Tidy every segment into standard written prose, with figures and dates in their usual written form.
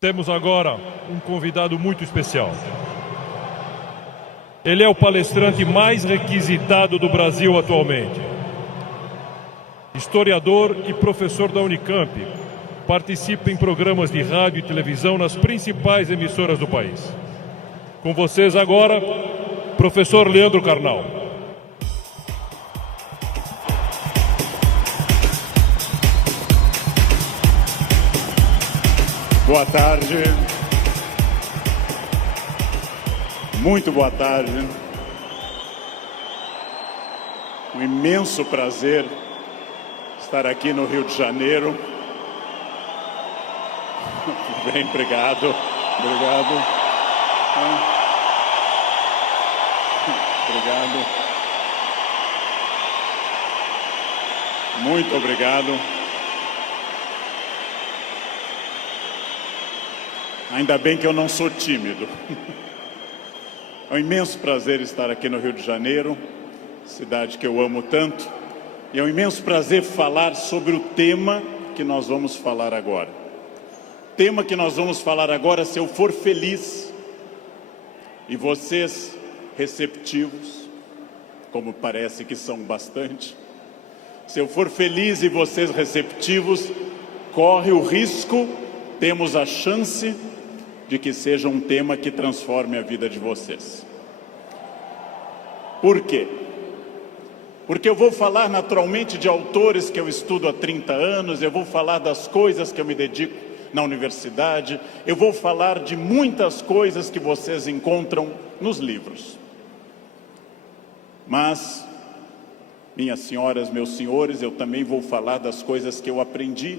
Temos agora um convidado muito especial. Ele é o palestrante mais requisitado do Brasil atualmente. Historiador e professor da Unicamp. Participa em programas de rádio e televisão nas principais emissoras do país. Com vocês agora, professor Leandro Carnal. Boa tarde. Muito boa tarde. Um imenso prazer estar aqui no Rio de Janeiro. Bem, obrigado. Obrigado. Obrigado. Muito obrigado. Ainda bem que eu não sou tímido. É um imenso prazer estar aqui no Rio de Janeiro, cidade que eu amo tanto. E é um imenso prazer falar sobre o tema que nós vamos falar agora. O tema que nós vamos falar agora, se eu for feliz, e vocês receptivos, como parece que são bastante, se eu for feliz e vocês receptivos, corre o risco, temos a chance de que seja um tema que transforme a vida de vocês. Por quê? Porque eu vou falar naturalmente de autores que eu estudo há 30 anos, eu vou falar das coisas que eu me dedico na universidade, eu vou falar de muitas coisas que vocês encontram nos livros. Mas, minhas senhoras, meus senhores, eu também vou falar das coisas que eu aprendi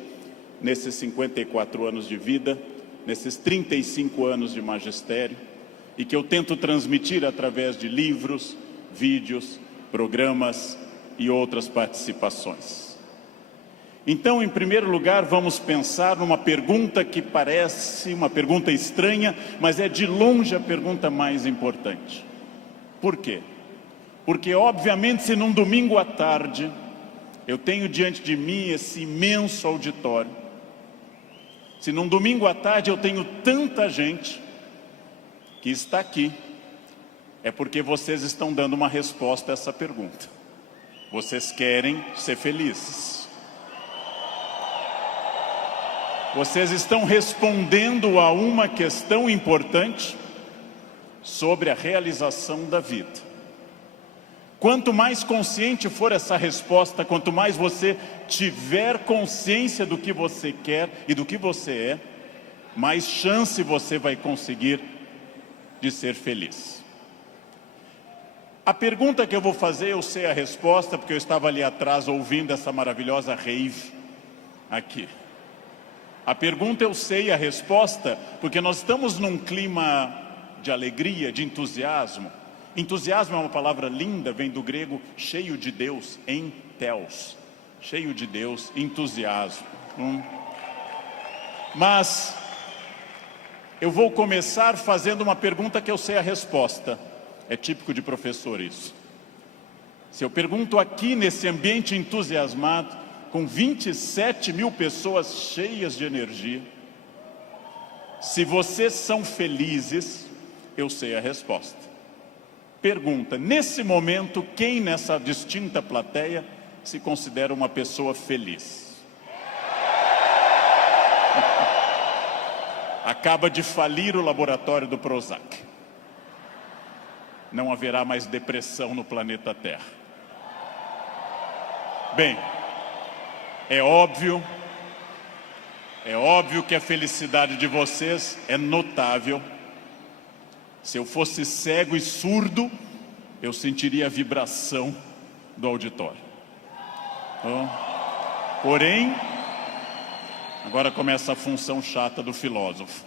nesses 54 anos de vida, nesses 35 anos de magistério, e que eu tento transmitir através de livros, vídeos, programas e outras participações. Então, em primeiro lugar, vamos pensar numa pergunta que parece uma pergunta estranha, mas é de longe a pergunta mais importante. Por quê? Porque, obviamente, se num domingo à tarde eu tenho diante de mim esse imenso auditório, se num domingo à tarde eu tenho tanta gente que está aqui, é porque vocês estão dando uma resposta a essa pergunta. Vocês querem ser felizes. Vocês estão respondendo a uma questão importante sobre a realização da vida. Quanto mais consciente for essa resposta, quanto mais você tiver consciência do que você quer e do que você é, mais chance você vai conseguir de ser feliz. A pergunta que eu vou fazer, eu sei a resposta, porque eu estava ali atrás ouvindo essa maravilhosa rave aqui. A pergunta eu sei a resposta, porque nós estamos num clima de alegria, de entusiasmo. Entusiasmo é uma palavra linda, vem do grego cheio de Deus, entheos. Cheio de Deus, entusiasmo. Mas eu vou começar fazendo uma pergunta que eu sei a resposta. É típico de professor isso. Se eu pergunto aqui nesse ambiente entusiasmado, com 27 mil pessoas cheias de energia, se vocês são felizes, eu sei a resposta. Pergunta, nesse momento, quem nessa distinta plateia se considera uma pessoa feliz? Acaba de falir o laboratório do Prozac. Não haverá mais depressão no planeta Terra. Bem, é óbvio que a felicidade de vocês é notável. Se eu fosse cego e surdo, eu sentiria a vibração do auditório. Porém, agora começa a função chata do filósofo.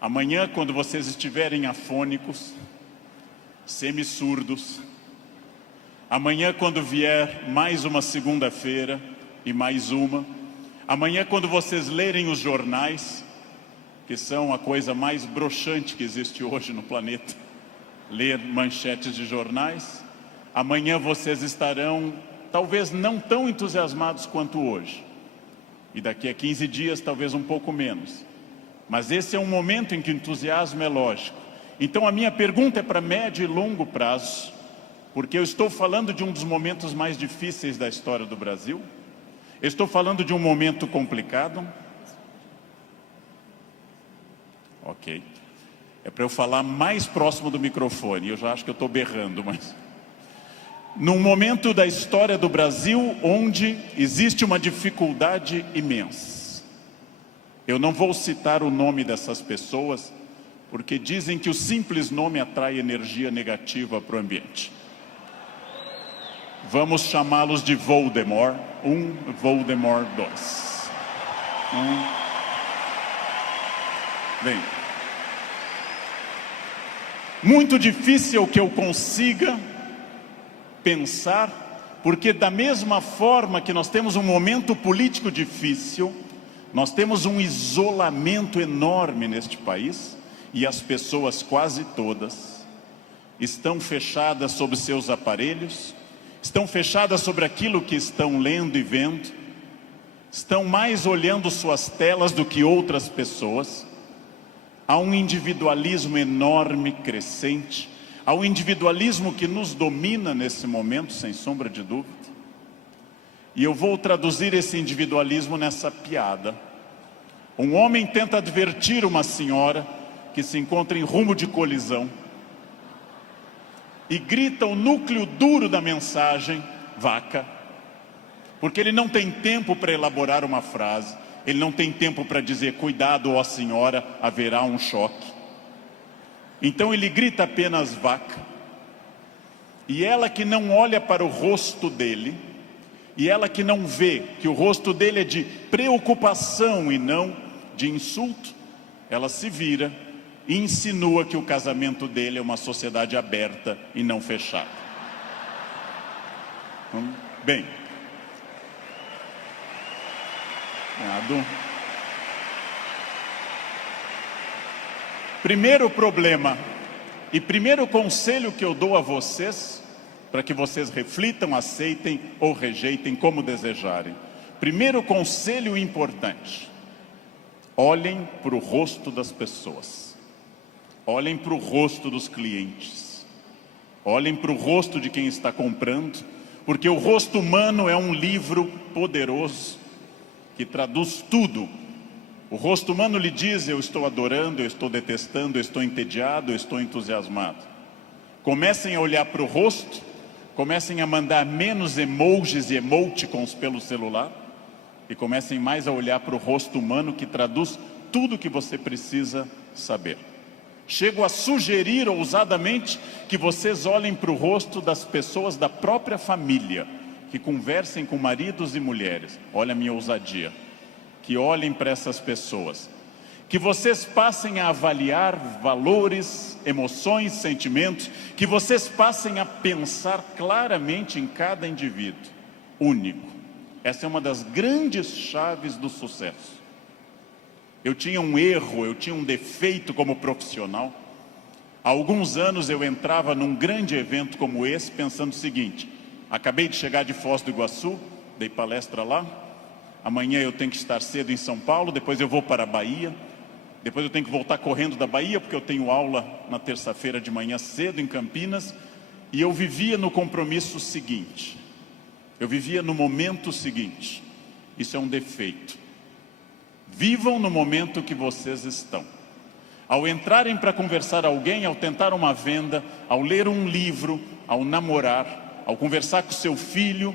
Amanhã, quando vocês estiverem afônicos, semissurdos, amanhã, quando vier mais uma segunda-feira e mais uma, amanhã, quando vocês lerem os jornais, que são a coisa mais broxante que existe hoje no planeta, ler manchetes de jornais, amanhã vocês estarão talvez não tão entusiasmados quanto hoje. E daqui a 15 dias, talvez um pouco menos. Mas esse é um momento em que o entusiasmo é lógico. Então a minha pergunta é para médio e longo prazo, porque eu estou falando de um dos momentos mais difíceis da história do Brasil. Eu estou falando de um momento complicado. Ok. É para eu falar mais próximo do microfone. Eu já acho que eu estou berrando, mas... Num momento da história do Brasil onde existe uma dificuldade imensa. Eu não vou citar o nome dessas pessoas, porque dizem que o simples nome atrai energia negativa para o ambiente. Vamos chamá-los de Voldemort 1, Voldemort 2. Bem, muito difícil que eu consiga pensar, porque da mesma forma que nós temos um momento político difícil, nós temos um isolamento enorme neste país, e as pessoas quase todas estão fechadas sobre seus aparelhos, estão fechadas sobre aquilo que estão lendo e vendo, estão mais olhando suas telas do que outras pessoas. Há um individualismo enorme, crescente, há um individualismo que nos domina nesse momento, sem sombra de dúvida. E eu vou traduzir esse individualismo nessa piada. Um homem tenta advertir uma senhora que se encontra em rumo de colisão e grita o núcleo duro da mensagem, vaca, porque ele não tem tempo para elaborar uma frase, ele não tem tempo para dizer, cuidado, ó senhora, haverá um choque. Então ele grita apenas vaca, e ela que não olha para o rosto dele, e ela que não vê que o rosto dele é de preocupação e não de insulto, ela se vira e insinua que o casamento dele é uma sociedade aberta e não fechada. Bem, primeiro problema e primeiro conselho que eu dou a vocês, para que vocês reflitam, aceitem ou rejeitem como desejarem. Primeiro conselho importante: olhem para o rosto das pessoas. Olhem para o rosto dos clientes. Olhem para o rosto de quem está comprando, porque o rosto humano é um livro poderoso que traduz tudo. O rosto humano lhe diz, eu estou adorando, eu estou detestando, eu estou entediado, eu estou entusiasmado. Comecem a olhar para o rosto, comecem a mandar menos emojis e emoticons pelo celular e comecem mais a olhar para o rosto humano que traduz tudo o que você precisa saber. Chego a sugerir ousadamente que vocês olhem para o rosto das pessoas da própria família, que conversem com maridos e mulheres. Olha a minha ousadia. Que olhem para essas pessoas. Que vocês passem a avaliar valores, emoções, sentimentos. Que vocês passem a pensar claramente em cada indivíduo único. Essa é uma das grandes chaves do sucesso. Eu tinha um erro, eu tinha um defeito como profissional. Há alguns anos eu entrava num grande evento como esse pensando o seguinte: acabei de chegar de Foz do Iguaçu, dei palestra lá, amanhã eu tenho que estar cedo em São Paulo, depois eu vou para a Bahia, depois eu tenho que voltar correndo da Bahia porque eu tenho aula na terça-feira de manhã cedo em Campinas. E eu vivia no compromisso seguinte, eu vivia no momento seguinte. Isso é um defeito. Vivam no momento que vocês estão. Ao entrarem para conversar com alguém, ao tentar uma venda, ao ler um livro, ao namorar, ao conversar com seu filho,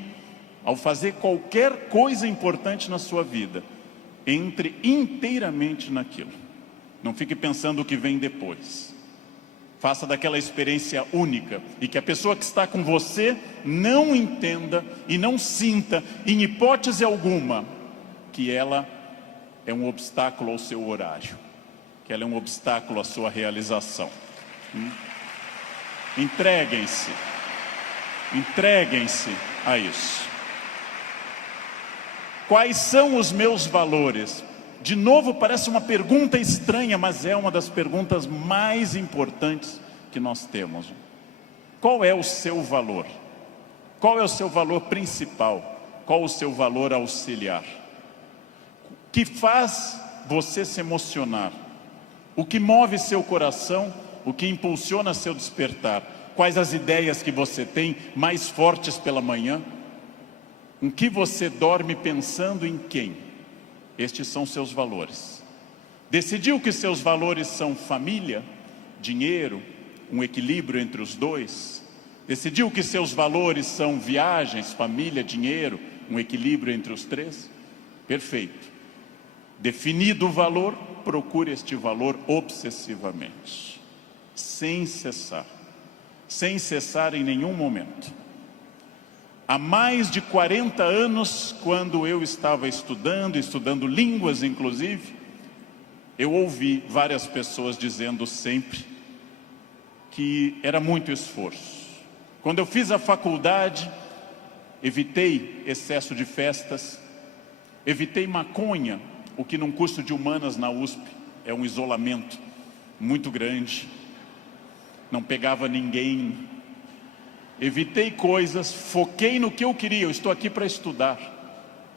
ao fazer qualquer coisa importante na sua vida, entre inteiramente naquilo. Não fique pensando o que vem depois. Faça daquela experiência única e que a pessoa que está com você não entenda e não sinta, em hipótese alguma, que ela é um obstáculo ao seu horário, que ela é um obstáculo à sua realização. Entreguem-se a isso. Quais são os meus valores? De novo, parece uma pergunta estranha, mas é uma das perguntas mais importantes que nós temos. Qual é o seu valor? Qual é o seu valor principal? Qual o seu valor auxiliar? Que faz você se emocionar? O que move seu coração, o que impulsiona seu despertar? Quais as ideias que você tem mais fortes pela manhã? Em que você dorme pensando em quem? Estes são seus valores. Decidiu que seus valores são família, dinheiro, um equilíbrio entre os dois? Decidiu que seus valores são viagens, família, dinheiro, um equilíbrio entre os três? Perfeito. Definido o valor, procure este valor obsessivamente, sem cessar em nenhum momento. Há mais de 40 anos, quando eu estava estudando línguas inclusive, eu ouvi várias pessoas dizendo sempre que era muito esforço. Quando eu fiz a faculdade, evitei excesso de festas, evitei maconha, o que num curso de humanas na USP é um isolamento muito grande. Não pegava ninguém. Evitei coisas, foquei no que eu queria. Eu estou aqui para estudar.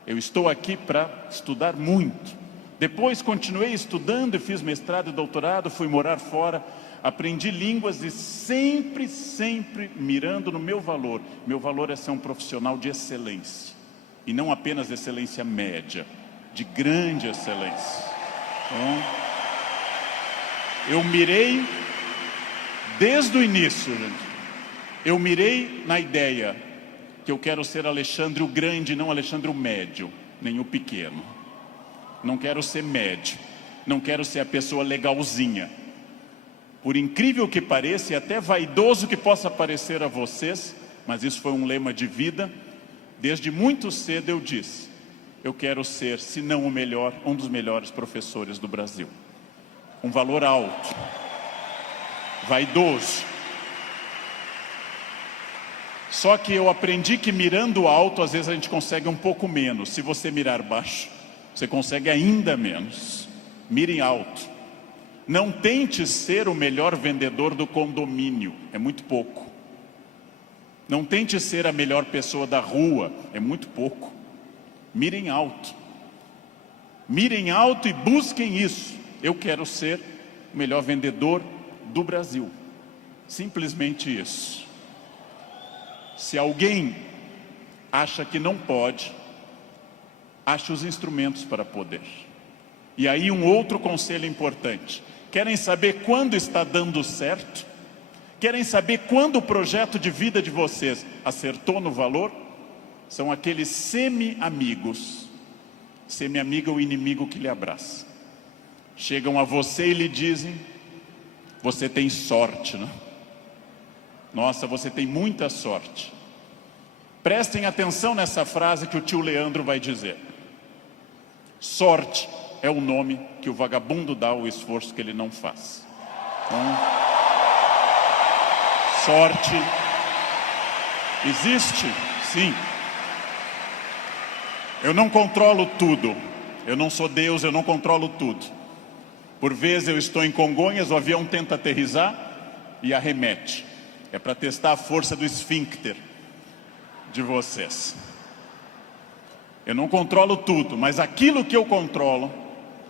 Eu estou aqui para estudar muito. Depois continuei estudando e fiz mestrado e doutorado, fui morar fora, aprendi línguas e sempre mirando no meu valor. Meu valor é ser um profissional de excelência. E não apenas excelência média, de grande excelência. Então, eu mirei desde o início, gente. Eu mirei na ideia que eu quero ser Alexandre o Grande, não Alexandre o Médio, nem o Pequeno. Não quero ser médio, não quero ser a pessoa legalzinha. Por incrível que pareça, e até vaidoso que possa parecer a vocês, mas isso foi um lema de vida, desde muito cedo eu disse: eu quero ser, se não o melhor, um dos melhores professores do Brasil. Um valor alto, vaidoso. Só que eu aprendi que mirando alto, às vezes a gente consegue um pouco menos. Se você mirar baixo, você consegue ainda menos. Mire alto. Não tente ser o melhor vendedor do condomínio, é muito pouco. Não tente ser a melhor pessoa da rua, é muito pouco. Mirem alto. Mirem alto e busquem isso. Eu quero ser o melhor vendedor do Brasil. Simplesmente isso. Se alguém acha que não pode, ache os instrumentos para poder. E aí um outro conselho importante. Querem saber quando está dando certo? Querem saber quando o projeto de vida de vocês acertou no valor? São aqueles semi-amigos. Semi-amigo é o inimigo que lhe abraça. Chegam a você e lhe dizem: você tem sorte, não? Nossa, você tem muita sorte. Prestem atenção nessa frase que o tio Leandro vai dizer. Sorte é o nome que o vagabundo dá ao esforço que ele não faz. Então, sorte existe, sim. Eu não controlo tudo. Eu não sou Deus, eu não controlo tudo. Por vezes eu estou em Congonhas, o avião tenta aterrissar e arremete. É para testar a força do esfíncter de vocês. Eu não controlo tudo, mas aquilo que eu controlo,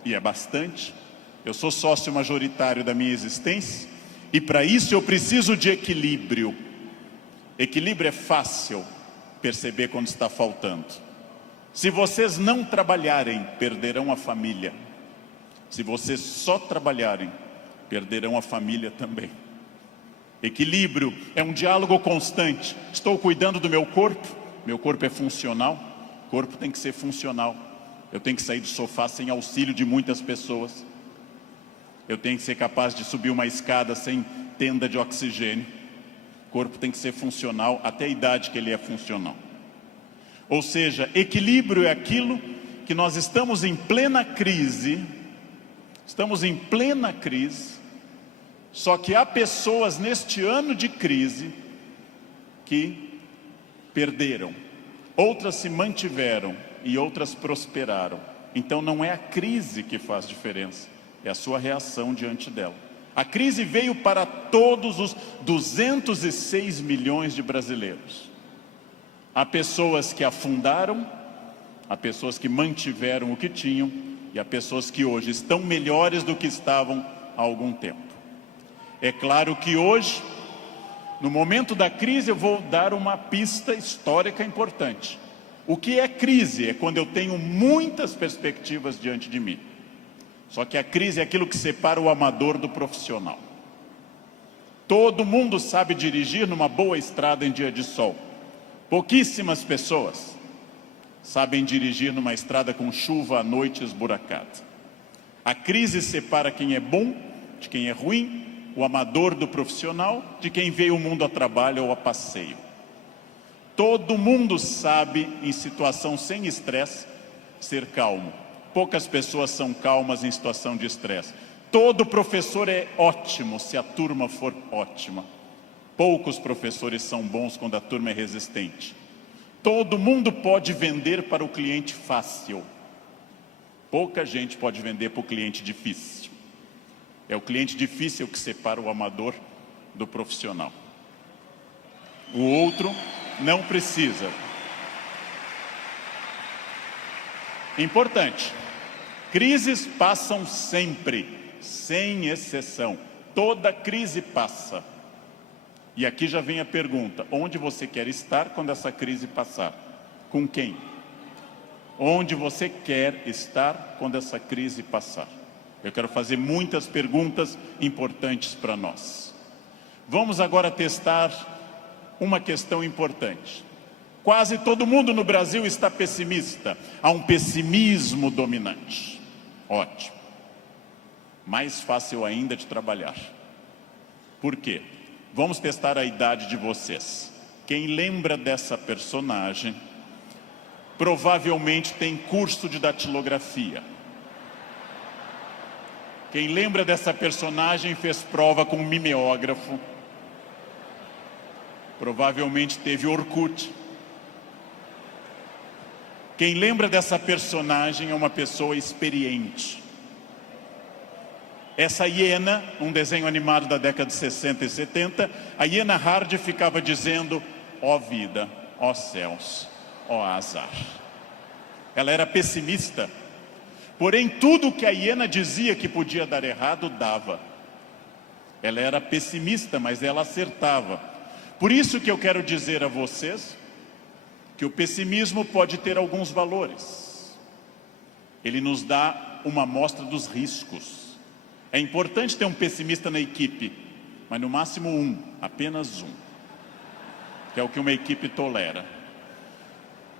e é bastante, eu sou sócio majoritário da minha existência, e para isso eu preciso de equilíbrio. Equilíbrio é fácil perceber quando está faltando. Se vocês não trabalharem, perderão a família. Se vocês só trabalharem, perderão a família também. Equilíbrio é um diálogo constante. Estou cuidando do meu corpo é funcional, o corpo tem que ser funcional. Eu tenho que sair do sofá sem auxílio de muitas pessoas. Eu tenho que ser capaz de subir uma escada sem tenda de oxigênio. O corpo tem que ser funcional até a idade que ele é funcional. Ou seja, equilíbrio é aquilo que nós estamos em plena crise. Estamos em plena crise. Só que há pessoas neste ano de crise que perderam. Outras se mantiveram e outras prosperaram. Então não é a crise que faz diferença, é a sua reação diante dela. A crise veio para todos os 206 milhões de brasileiros. Há pessoas que afundaram, há pessoas que mantiveram o que tinham, e há pessoas que hoje estão melhores do que estavam há algum tempo. É claro que hoje, no momento da crise, eu vou dar uma pista histórica importante. O que é crise? É quando eu tenho muitas perspectivas diante de mim. Só que a crise é aquilo que separa o amador do profissional. Todo mundo sabe dirigir numa boa estrada em dia de sol. Pouquíssimas pessoas sabem dirigir numa estrada com chuva à noite esburacada. A crise separa quem é bom de quem é ruim, o amador do profissional, de quem veio ao mundo a trabalho ou a passeio. Todo mundo sabe, em situação sem estresse, ser calmo. Poucas pessoas são calmas em situação de estresse. Todo professor é ótimo se a turma for ótima. Poucos professores são bons quando a turma é resistente. Todo mundo pode vender para o cliente fácil. Pouca gente pode vender para o cliente difícil. É o cliente difícil que separa o amador do profissional. O outro não precisa. Importante. Crises passam sempre, sem exceção. Toda crise passa. E aqui já vem a pergunta: onde você quer estar quando essa crise passar? Com quem? Onde você quer estar quando essa crise passar? Eu quero fazer muitas perguntas importantes para nós. Vamos agora testar uma questão importante. Quase todo mundo no Brasil está pessimista. Há um pessimismo dominante. Ótimo. Mais fácil ainda de trabalhar. Por quê? Vamos testar a idade de vocês. Quem lembra dessa personagem, provavelmente tem curso de datilografia. Quem lembra dessa personagem fez prova com um mimeógrafo. Provavelmente teve Orkut. Quem lembra dessa personagem é uma pessoa experiente. Essa hiena, um desenho animado da década de 60 e 70, a hiena Hard ficava dizendo: ó vida, ó céus, ó azar. Ela era pessimista, porém tudo que a hiena dizia que podia dar errado, dava. Ela era pessimista, mas ela acertava. Por isso que eu quero dizer a vocês que o pessimismo pode ter alguns valores. Ele nos dá uma amostra dos riscos. É importante ter um pessimista na equipe, mas no máximo um, apenas um, que é o que uma equipe tolera.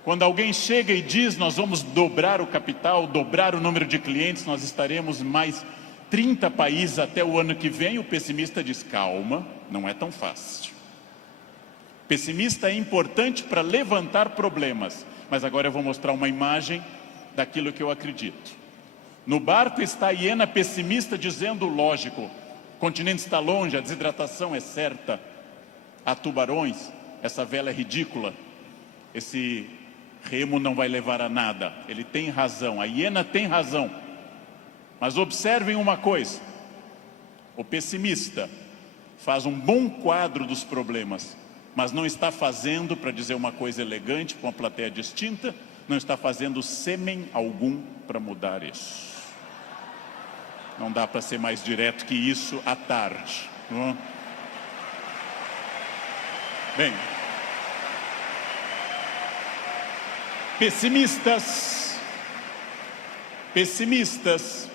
Quando alguém chega e diz: nós vamos dobrar o capital, dobrar o número de clientes, nós estaremos mais 30 países até o ano que vem, o pessimista diz: calma, não é tão fácil. Pessimista é importante para levantar problemas, mas agora eu vou mostrar uma imagem daquilo que eu acredito. No barco está a hiena pessimista dizendo: lógico, o continente está longe, a desidratação é certa, há tubarões, essa vela é ridícula, esse remo não vai levar a nada. Ele tem razão, a hiena tem razão. Mas observem uma coisa: o pessimista faz um bom quadro dos problemas, mas não está fazendo, para dizer uma coisa elegante para uma plateia distinta, não está fazendo sêmen algum para mudar isso. Não dá para ser mais direto que isso à tarde, não é? Bem, pessimistas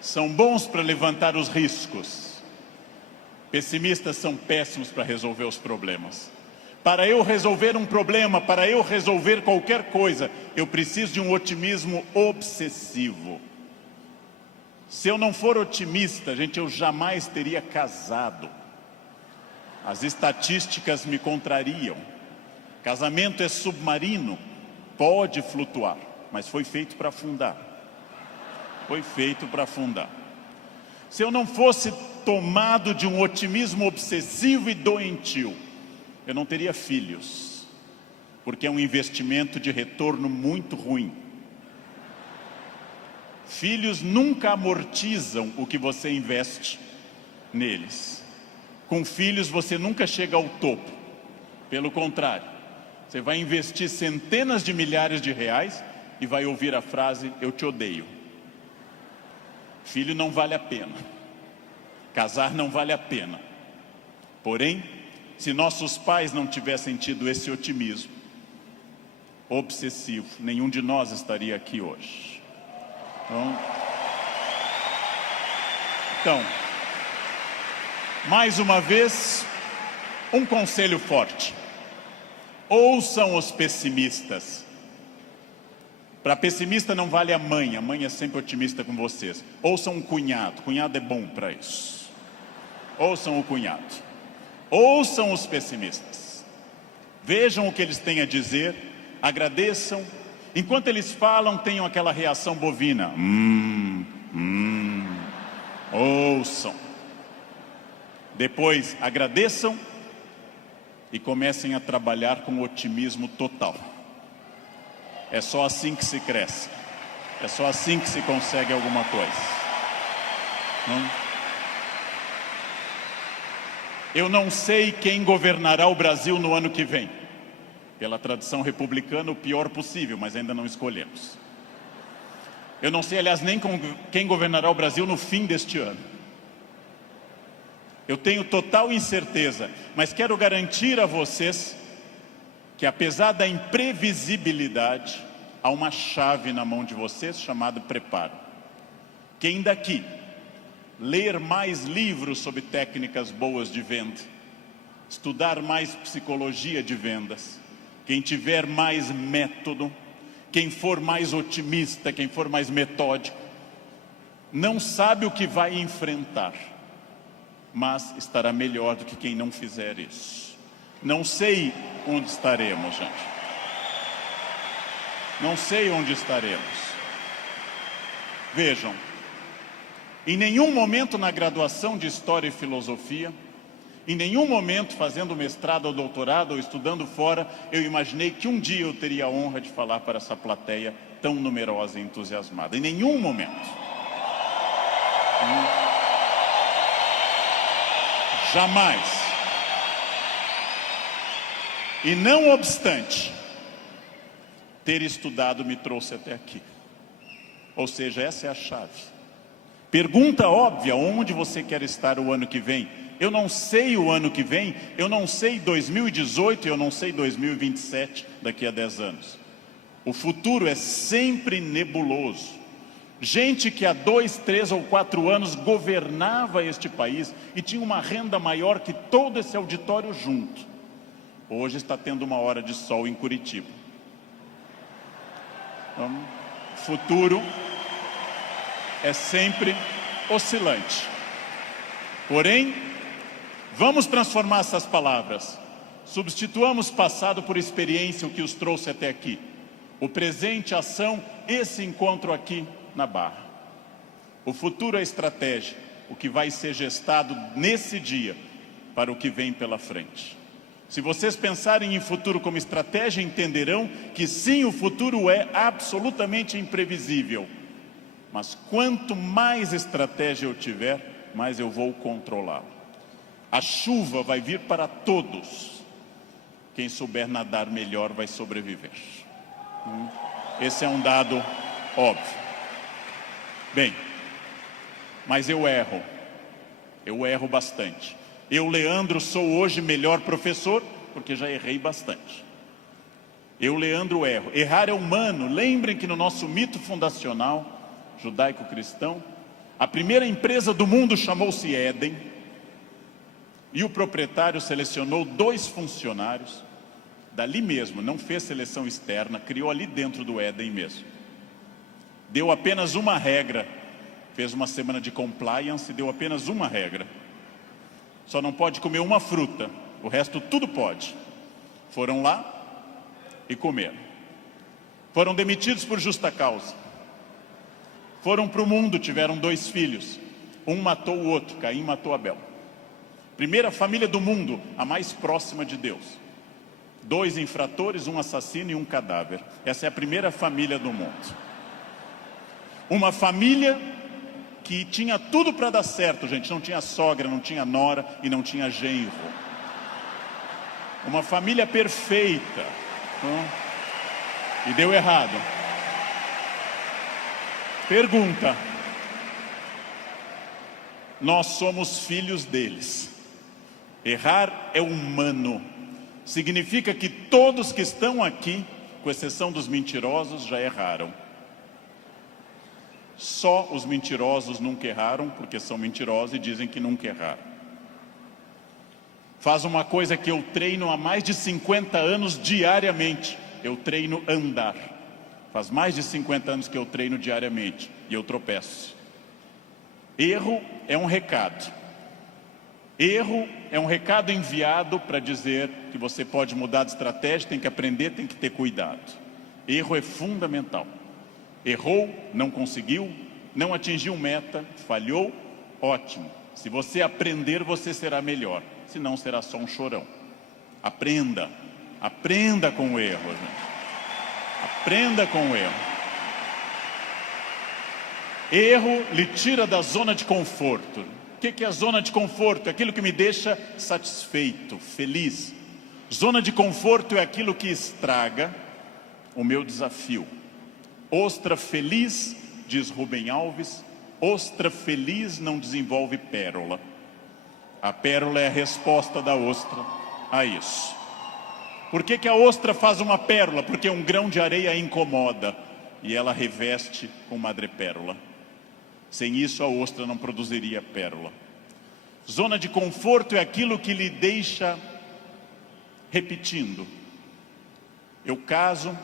são bons para levantar os riscos. Pessimistas são péssimos para resolver os problemas. Para eu resolver um problema, para eu resolver qualquer coisa, eu preciso de um otimismo obsessivo. Se eu não for otimista, gente, eu jamais teria casado. As estatísticas me contrariam. Casamento é submarino, pode flutuar, mas foi feito para afundar. Foi feito para afundar. Se eu não fosse tomado de um otimismo obsessivo e doentio, eu não teria filhos, porque é um investimento de retorno muito ruim. Filhos nunca amortizam o que você investe neles. Com filhos você nunca chega ao topo. Pelo contrário, você vai investir centenas de milhares de reais e vai ouvir a frase: eu te odeio. Filho não vale a pena. Casar não vale a pena. Porém, se nossos pais não tivessem tido esse otimismo obsessivo, nenhum de nós estaria aqui hoje. Então, mais uma vez, um conselho forte. Ouçam os pessimistas. Para pessimista não vale a mãe é sempre otimista com vocês. Ouçam um cunhado é bom para isso. Ouçam o cunhado. Ouçam os pessimistas. Vejam o que eles têm a dizer, agradeçam. Enquanto eles falam, tenham aquela reação bovina. Ouçam. Depois agradeçam e comecem a trabalhar com otimismo total. É só assim que se cresce. É só assim que se consegue alguma coisa. Eu não sei quem governará o Brasil no ano que vem. Pela tradição republicana, o pior possível, mas ainda não escolhemos. Eu não sei, aliás, nem quem governará o Brasil no fim deste ano. Eu tenho total incerteza, mas quero garantir a vocês que, apesar da imprevisibilidade, há uma chave na mão de vocês chamada preparo. Quem daqui ler mais livros sobre técnicas boas de venda, estudar mais psicologia de vendas, quem tiver mais método, quem for mais otimista, quem for mais metódico, não sabe o que vai enfrentar, mas estará melhor do que quem não fizer isso. Não sei onde estaremos, gente. Não sei onde estaremos. Vejam, em nenhum momento na graduação de História e Filosofia, em nenhum momento fazendo mestrado ou doutorado ou estudando fora, eu imaginei que um dia eu teria a honra de falar para essa plateia tão numerosa e entusiasmada. Em nenhum momento. Jamais. E não obstante, ter estudado me trouxe até aqui. Ou seja, essa é a chave. Pergunta óbvia, onde você quer estar o ano que vem? Eu não sei o ano que vem, eu não sei 2018, eu não sei 2027, daqui a 10 anos. O futuro é sempre nebuloso. Gente que há 2, 3 ou 4 anos governava este país e tinha uma renda maior que todo esse auditório junto. Hoje está tendo uma hora de sol em Curitiba. Então, o futuro é sempre oscilante. Porém, vamos transformar essas palavras. Substituamos passado por experiência, o que os trouxe até aqui. O presente, ação, esse encontro aqui na Barra. O futuro é estratégia, o que vai ser gestado nesse dia para o que vem pela frente. Se vocês pensarem em futuro como estratégia, entenderão que sim, o futuro é absolutamente imprevisível. Mas quanto mais estratégia eu tiver, mais eu vou controlá-lo. A chuva vai vir para todos. Quem souber nadar melhor vai sobreviver. Esse é um dado óbvio. Bem, mas eu erro bastante. Eu, Leandro, sou hoje melhor professor, porque já errei bastante. Eu, Leandro, erro. Errar é humano. Lembrem que no nosso mito fundacional, judaico-cristão, a primeira empresa do mundo chamou-se Éden, e o proprietário selecionou 2 funcionários, dali mesmo, não fez seleção externa, criou ali dentro do Éden mesmo. Deu apenas uma regra, fez uma semana de compliance e deu apenas uma regra. Só não pode comer uma fruta, o resto tudo pode. Foram lá e comeram. Foram demitidos por justa causa. Foram para o mundo, tiveram 2 filhos. Um matou o outro, Caim matou Abel. Primeira família do mundo, a mais próxima de Deus. 2 infratores, um assassino e um cadáver. Essa é a primeira família do mundo. Uma família que tinha tudo para dar certo, gente. Não tinha sogra, não tinha nora e não tinha genro. Uma família perfeita. E deu errado. Pergunta: nós somos filhos deles. Errar é humano. Significa que todos que estão aqui, com exceção dos mentirosos, já erraram. Só os mentirosos nunca erraram, porque são mentirosos e dizem que nunca erraram. Faz uma coisa que eu treino há mais de 50 anos diariamente. Eu treino andar. Faz mais de 50 anos que eu treino diariamente e eu tropeço. Erro é um recado. Erro é um recado enviado para dizer que você pode mudar de estratégia, tem que aprender, tem que ter cuidado. Erro é fundamental. Errou, não conseguiu, não atingiu meta, falhou, ótimo. Se você aprender, você será melhor. Senão será só um chorão. Aprenda. Aprenda com o erro, gente. Aprenda com o erro. Erro lhe tira da zona de conforto. O que é a zona de conforto? É aquilo que me deixa satisfeito, feliz. Zona de conforto é aquilo que estraga o meu desafio. Ostra feliz, diz Rubem Alves, ostra feliz não desenvolve pérola. A pérola é a resposta da ostra a isso. Por que a ostra faz uma pérola? Porque um grão de areia a incomoda e ela reveste com madrepérola. Sem isso a ostra não produziria pérola. Zona de conforto é aquilo que lhe deixa repetindo. Eu caso,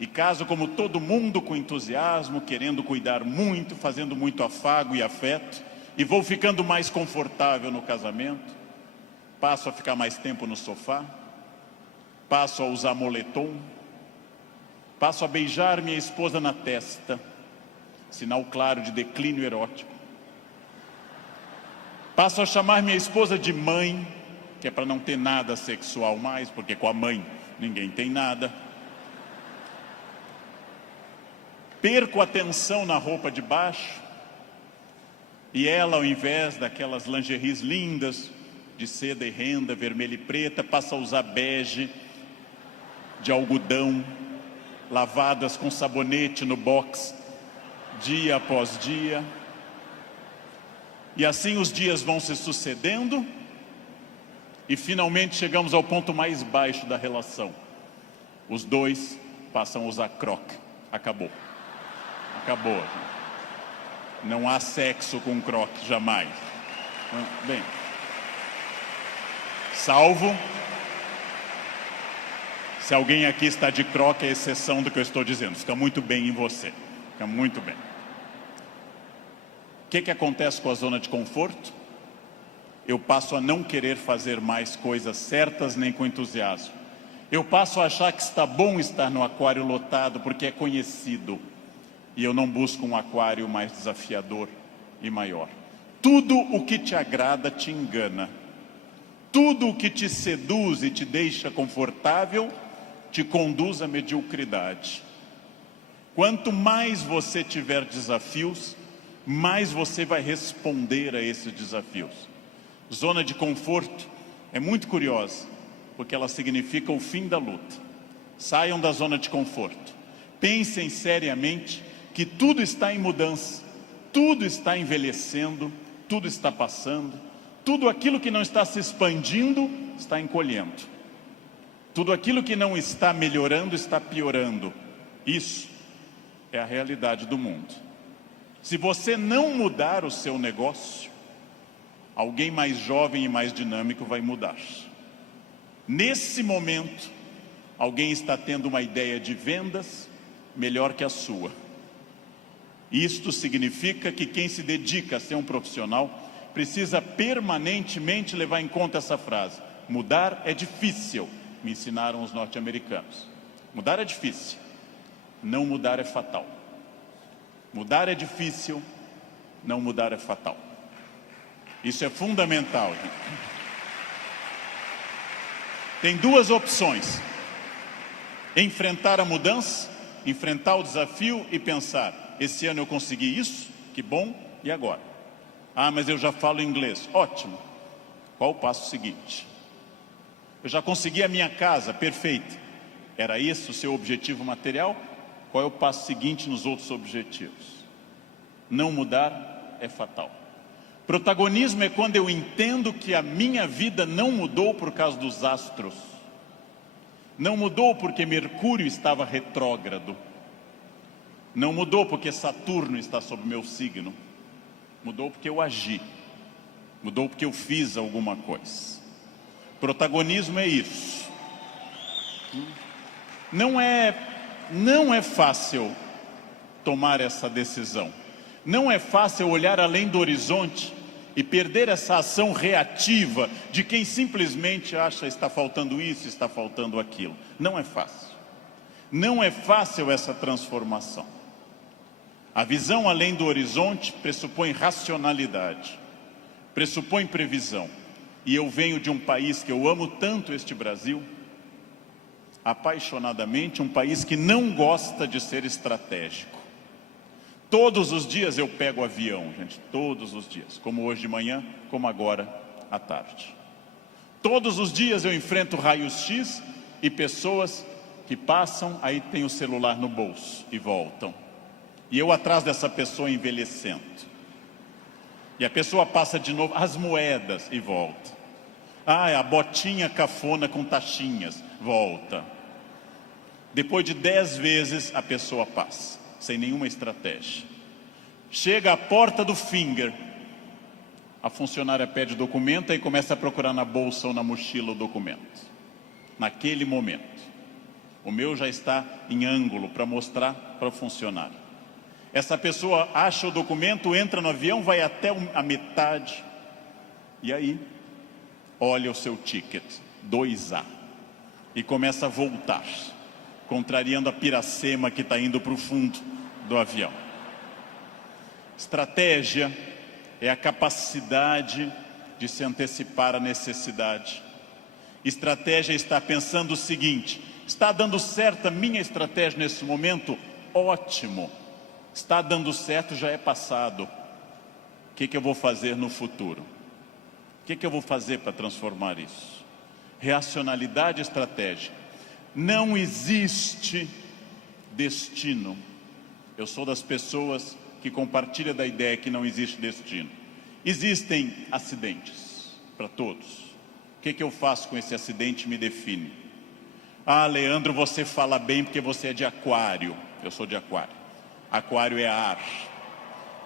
e caso como todo mundo com entusiasmo, querendo cuidar muito, fazendo muito afago e afeto, e vou ficando mais confortável no casamento, passo a ficar mais tempo no sofá, passo a usar moletom, passo a beijar minha esposa na testa, sinal claro de declínio erótico. Passo a chamar minha esposa de mãe, que é para não ter nada sexual mais, porque com a mãe ninguém tem nada. Perco a atenção na roupa de baixo, e ela, ao invés daquelas lingeries lindas, de seda e renda, vermelha e preta, passa a usar bege, de algodão, lavadas com sabonete no box, dia após dia. E assim os dias vão se sucedendo e finalmente chegamos ao ponto mais baixo da relação. Os dois passam a usar croque. Acabou. Acabou. Não há sexo com croque, jamais. Bem, salvo se alguém aqui está de croque, é exceção do que eu estou dizendo. Fica muito bem em você. Fica muito bem. O que acontece com a zona de conforto? Eu passo a não querer fazer mais coisas certas nem com entusiasmo. Eu passo a achar que está bom estar no aquário lotado porque é conhecido. E eu não busco um aquário mais desafiador e maior. Tudo o que te agrada te engana. Tudo o que te seduz e te deixa confortável te conduz à mediocridade. Quanto mais você tiver desafios, mais você vai responder a esses desafios. Zona de conforto é muito curiosa, porque ela significa o fim da luta. Saiam da zona de conforto. Pensem seriamente que tudo está em mudança, tudo está envelhecendo, tudo está passando, tudo aquilo que não está se expandindo está encolhendo. Tudo aquilo que não está melhorando está piorando. Isso é a realidade do mundo. Se você não mudar o seu negócio, alguém mais jovem e mais dinâmico vai mudar. Nesse momento, alguém está tendo uma ideia de vendas melhor que a sua. Isto significa que quem se dedica a ser um profissional precisa permanentemente levar em conta essa frase: mudar é difícil, me ensinaram os norte-americanos. Mudar é difícil, não mudar é fatal. Mudar é difícil, não mudar é fatal. Isso é fundamental. Tem duas opções: enfrentar a mudança, enfrentar o desafio e pensar: esse ano eu consegui isso, que bom, e agora? Ah, mas eu já falo inglês. Ótimo. Qual o passo seguinte? Eu já consegui a minha casa, perfeito. Era esse o seu objetivo material? Qual é o passo seguinte nos outros objetivos? Não mudar é fatal. Protagonismo é quando eu entendo que a minha vida não mudou por causa dos astros. Não mudou porque Mercúrio estava retrógrado. Não mudou porque Saturno está sob meu signo. Mudou porque eu agi. Mudou porque eu fiz alguma coisa. Protagonismo é isso. Não é fácil tomar essa decisão. Não é fácil olhar além do horizonte e perder essa ação reativa de quem simplesmente acha está faltando isso, está faltando aquilo. Não é fácil. Não é fácil essa transformação. A visão além do horizonte pressupõe racionalidade, pressupõe previsão. E eu venho de um país que eu amo tanto, este Brasil, apaixonadamente, um país que não gosta de ser estratégico. Todos os dias eu pego avião, gente, todos os dias, como hoje de manhã, como agora à tarde. Todos os dias eu enfrento raios-x e pessoas que passam, aí tem o celular no bolso e voltam. E eu atrás dessa pessoa envelhecendo. E a pessoa passa de novo, as moedas, e volta. A botinha cafona com taxinhas, volta. Depois de 10 vezes a pessoa passa, sem nenhuma estratégia. Chega à porta do Finger, a funcionária pede o documento e começa a procurar na bolsa ou na mochila o documento. Naquele momento, o meu já está em ângulo para mostrar para o funcionário. Essa pessoa acha o documento, entra no avião, vai até a metade e aí olha o seu ticket, 2A, e começa a voltar, contrariando a piracema que está indo para o fundo do avião. Estratégia é a capacidade de se antecipar à necessidade. Estratégia é estar pensando o seguinte: está dando certo a minha estratégia nesse momento? Ótimo. Está dando certo, já é passado. O que eu vou fazer no futuro? O que eu vou fazer para transformar isso? Racionalidade estratégica. Não existe destino. Eu sou das pessoas que compartilha da ideia que não existe destino. Existem acidentes para todos. O que eu faço com esse acidente me define. Leandro, você fala bem porque você é de aquário. Eu sou de aquário. Aquário é ar.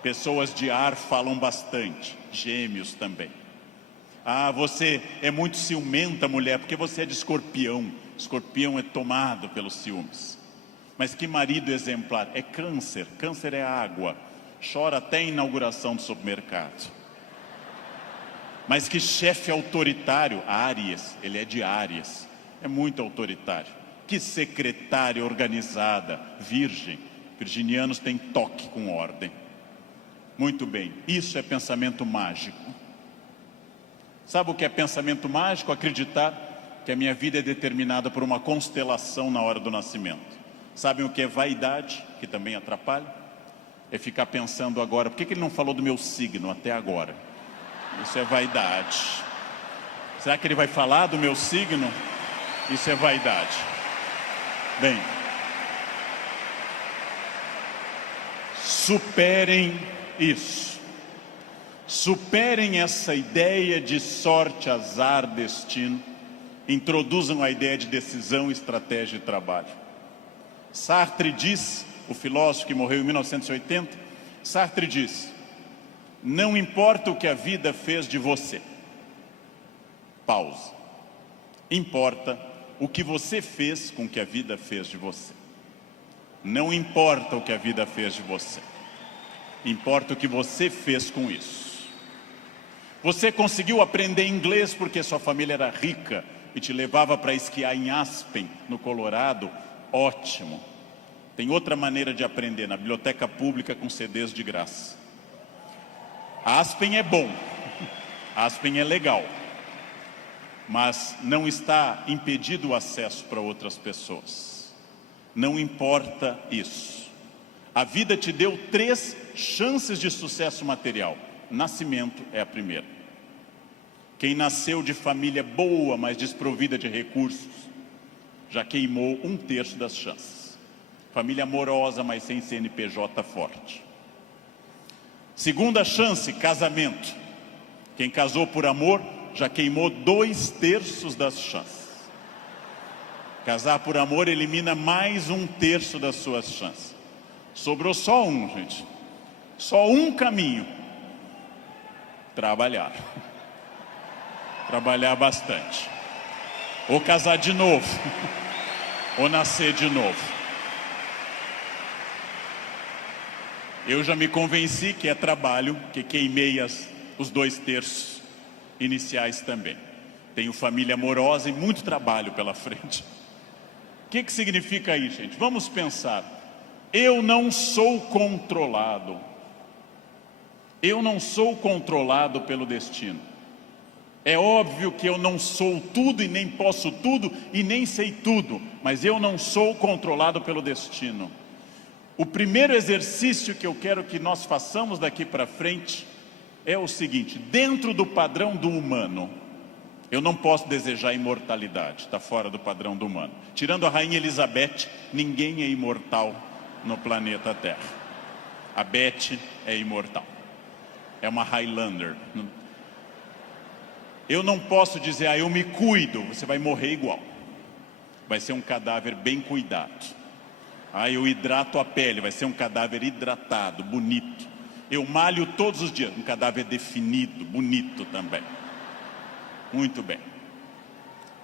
Pessoas de ar falam bastante. Gêmeos também. Você é muito ciumenta, mulher, porque você é de escorpião. Escorpião é tomado pelos ciúmes. Mas que marido exemplar? É câncer. Câncer é água. Chora até a inauguração do supermercado. Mas que chefe autoritário? Áries. Ele é de Áries. É muito autoritário. Que secretária organizada? Virgem. Virginianos têm toque com ordem. Muito bem. Isso é pensamento mágico. Sabe o que é pensamento mágico? Acreditar que a minha vida é determinada por uma constelação na hora do nascimento. Sabem o que é vaidade, que também atrapalha? É ficar pensando agora, por que ele não falou do meu signo até agora? Isso é vaidade. Será que ele vai falar do meu signo? Isso é vaidade. Bem, superem isso. Superem essa ideia de sorte, azar, destino. Introduzam a ideia de decisão, estratégia e trabalho. Sartre diz, o filósofo que morreu em 1980, Sartre diz: não importa o que a vida fez de você. Pausa. Importa o que você fez com o que a vida fez de você. Não importa o que a vida fez de você. Importa o que você fez com isso. Você conseguiu aprender inglês porque sua família era rica e te levava para esquiar em Aspen, no Colorado? Ótimo. Tem outra maneira de aprender, na biblioteca pública com CDs de graça. Aspen é bom, Aspen é legal, mas não está impedido o acesso para outras pessoas. Não importa isso. A vida te deu 3 chances de sucesso material. Nascimento é a primeira. Quem nasceu de família boa, mas desprovida de recursos, já queimou 1/3 das chances. Família amorosa, mas sem CNPJ forte. Segunda chance, casamento. Quem casou por amor já queimou 2/3 das chances. Casar por amor elimina mais 1/3 das suas chances. Sobrou só um, gente. Só um caminho. Trabalhar. Trabalhar bastante. Ou casar de novo. Ou nascer de novo. Eu já me convenci que é trabalho, que queimei os 2/3 iniciais também. Tenho família amorosa e muito trabalho pela frente. O que significa isso, gente? Vamos pensar. Eu não sou controlado. Eu não sou controlado pelo destino. É óbvio que eu não sou tudo e nem posso tudo e nem sei tudo, mas eu não sou controlado pelo destino. O primeiro exercício que eu quero que nós façamos daqui para frente é o seguinte: dentro do padrão do humano, eu não posso desejar imortalidade, está fora do padrão do humano. Tirando a rainha Elizabeth, ninguém é imortal no planeta Terra. A Beth é imortal. É uma Highlander. Eu não posso dizer, eu me cuido, você vai morrer igual. Vai ser um cadáver bem cuidado. Eu hidrato a pele, vai ser um cadáver hidratado, bonito. Eu malho todos os dias, um cadáver definido, bonito também. Muito bem.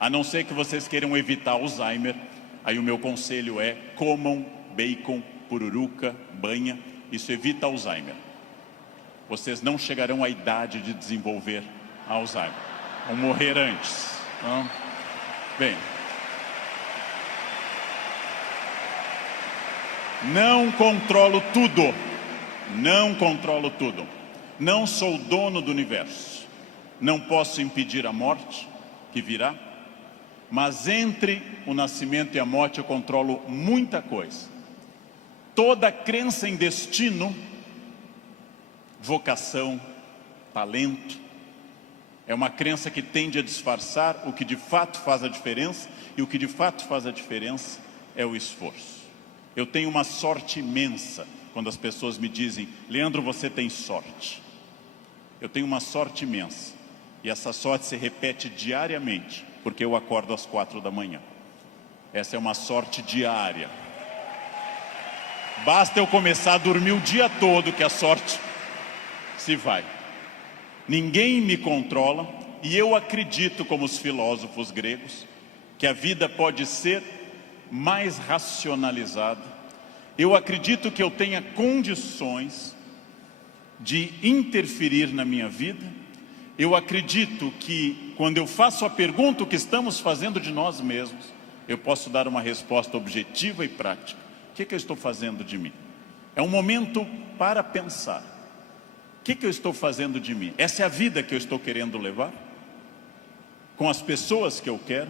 A não ser que vocês queiram evitar Alzheimer, aí o meu conselho é: comam bacon, pururuca, banha, isso evita Alzheimer. Vocês não chegarão à idade de desenvolver Alzheimer. Vão morrer antes. Não? Bem. Não controlo tudo. Não controlo tudo. Não sou dono do universo. Não posso impedir a morte, que virá. Mas entre o nascimento e a morte eu controlo muita coisa. Toda crença em destino, vocação, talento, é uma crença que tende a disfarçar o que de fato faz a diferença, e o que de fato faz a diferença é o esforço. Eu tenho uma sorte imensa quando as pessoas me dizem: Leandro, você tem sorte. Eu tenho uma sorte imensa, e essa sorte se repete diariamente, porque eu acordo às 4 da manhã. Essa é uma sorte diária. Basta eu começar a dormir o dia todo que a sorte se vai. Ninguém me controla, e eu acredito, como os filósofos gregos, que a vida pode ser mais racionalizada. Eu acredito que eu tenha condições de interferir na minha vida. Eu acredito que quando eu faço a pergunta: o que estamos fazendo de nós mesmos, eu posso dar uma resposta objetiva e prática. O que eu estou fazendo de mim? É um momento para pensar. O que eu estou fazendo de mim? Essa é a vida que eu estou querendo levar? Com as pessoas que eu quero?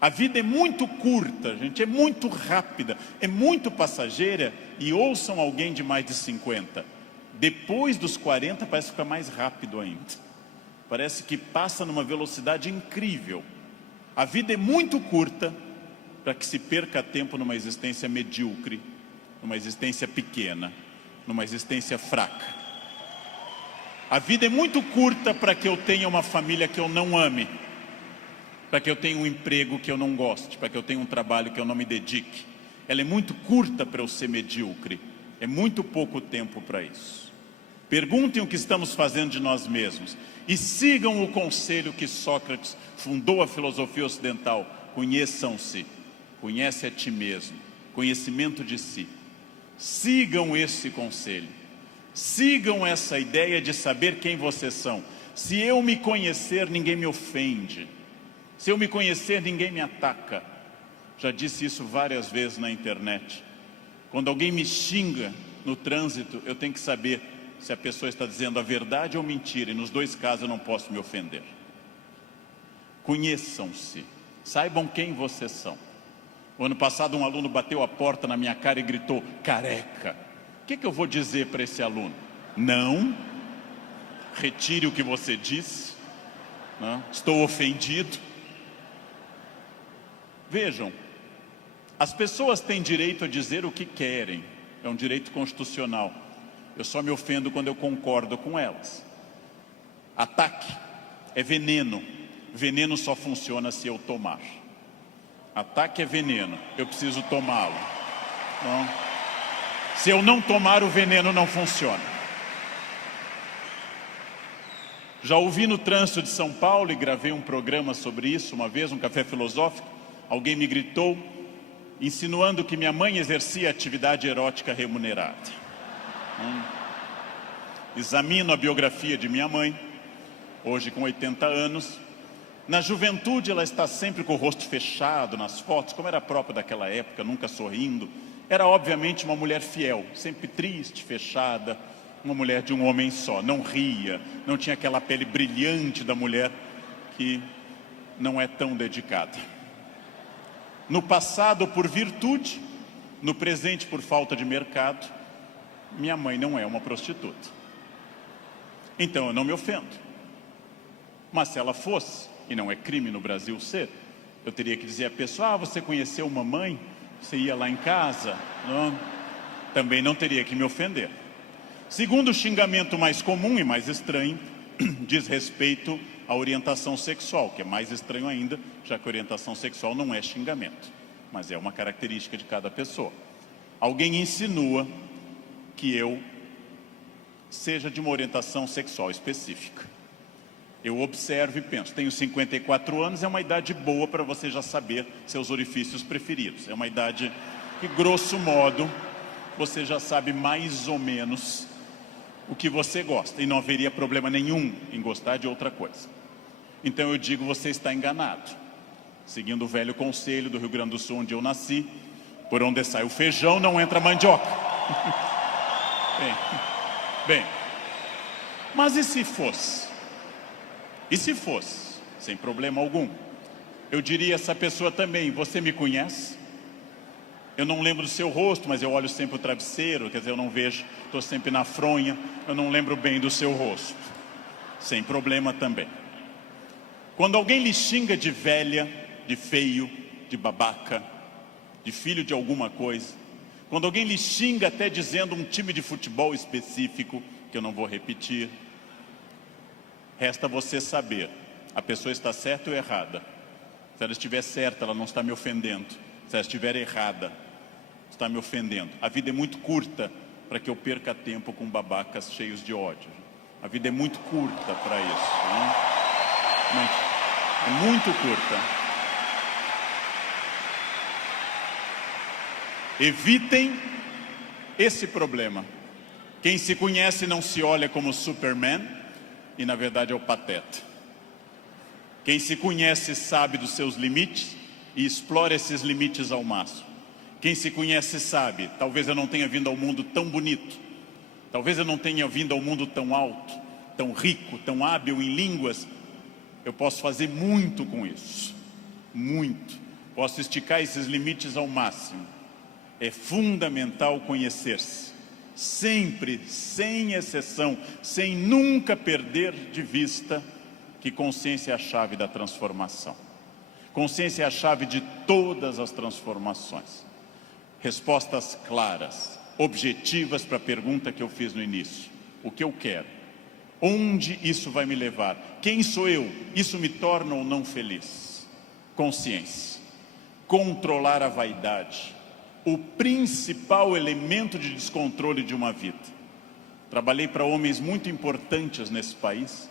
A vida é muito curta, gente, é muito rápida, é muito passageira. E ouçam alguém de mais de 50. Depois dos 40 parece ficar mais rápido ainda. Parece que passa numa velocidade incrível. A vida é muito curta para que se perca tempo numa existência medíocre, numa existência pequena, numa existência fraca. A vida é muito curta para que eu tenha uma família que eu não ame, para que eu tenha um emprego que eu não goste, para que eu tenha um trabalho que eu não me dedique. Ela é muito curta para eu ser medíocre. É muito pouco tempo para isso. Perguntem o que estamos fazendo de nós mesmos e sigam o conselho que Sócrates fundou a filosofia ocidental: conheçam-se, conhece a ti mesmo, conhecimento de si. Sigam esse conselho, sigam essa ideia de saber quem vocês são. Se eu me conhecer, ninguém me ofende. Se eu me conhecer, ninguém me ataca. Já disse isso várias vezes na internet. Quando alguém me xinga no trânsito, eu tenho que saber se a pessoa está dizendo a verdade ou mentira, e nos dois casos eu não posso me ofender. Conheçam-se, saibam quem vocês são. O ano passado um aluno bateu a porta na minha cara e gritou: careca. O que eu vou dizer para esse aluno? Não, retire o que você disse, não, estou ofendido. Vejam, as pessoas têm direito a dizer o que querem, é um direito constitucional. Eu só me ofendo quando eu concordo com elas. Ataque é veneno. Veneno só funciona se eu tomar. Ataque é veneno, eu preciso tomá-lo. Então, se eu não tomar, o veneno não funciona. Já ouvi no trânsito de São Paulo e gravei um programa sobre isso uma vez, um café filosófico. Alguém me gritou, insinuando que minha mãe exercia atividade erótica remunerada. Examino a biografia de minha mãe, hoje com 80 anos. Na juventude ela está sempre com o rosto fechado nas fotos, como era próprio daquela época, nunca sorrindo. Era obviamente uma mulher fiel, sempre triste, fechada, uma mulher de um homem só. Não ria, não tinha aquela pele brilhante da mulher que não é tão dedicada. No passado por virtude, no presente por falta de mercado, minha mãe não é uma prostituta. Então eu não me ofendo. Mas se ela fosse, e não é crime no Brasil ser, eu teria que dizer à pessoa, você conheceu uma mãe? Você ia lá em casa? Não. Também não teria que me ofender. Segundo o xingamento mais comum e mais estranho, diz respeito à orientação sexual, que é mais estranho ainda, já que orientação sexual não é xingamento, mas é uma característica de cada pessoa. Alguém insinua que eu seja de uma orientação sexual específica. Eu observo e penso, tenho 54 anos, é uma idade boa para você já saber seus orifícios preferidos. É uma idade que, grosso modo, você já sabe mais ou menos o que você gosta. E não haveria problema nenhum em gostar de outra coisa. Então eu digo, você está enganado. Seguindo o velho conselho do Rio Grande do Sul, onde eu nasci, por onde sai o feijão, não entra mandioca. Bem, mas e se fosse? E se fosse, sem problema algum, eu diria a essa pessoa também, você me conhece? Eu não lembro do seu rosto, mas eu olho sempre o travesseiro, quer dizer, eu não vejo, estou sempre na fronha, eu não lembro bem do seu rosto. Sem problema também. Quando alguém lhe xinga de velha, de feio, de babaca, de filho de alguma coisa, quando alguém lhe xinga até dizendo um time de futebol específico, que eu não vou repetir, resta você saber, a pessoa está certa ou errada. Se ela estiver certa, ela não está me ofendendo. Se ela estiver errada, está me ofendendo. A vida é muito curta para que eu perca tempo com babacas cheios de ódio. A vida é muito curta para isso, né? É muito curta. Evitem esse problema. Quem se conhece não se olha como Superman, e na verdade é o pateta. Quem se conhece sabe dos seus limites e explora esses limites ao máximo. Quem se conhece sabe, talvez eu não tenha vindo ao mundo tão bonito, talvez eu não tenha vindo ao mundo tão alto, tão rico, tão hábil em línguas. Eu posso fazer muito com isso, muito. Posso esticar esses limites ao máximo. É fundamental conhecer-se. Sempre, sem exceção, sem nunca perder de vista que consciência é a chave da transformação. Consciência é a chave de todas as transformações. Respostas claras, objetivas para a pergunta que eu fiz no início. O que eu quero? Onde isso vai me levar? Quem sou eu? Isso me torna ou não feliz? Consciência. Controlar a vaidade. O principal elemento de descontrole de uma vida. Trabalhei para homens muito importantes nesse país,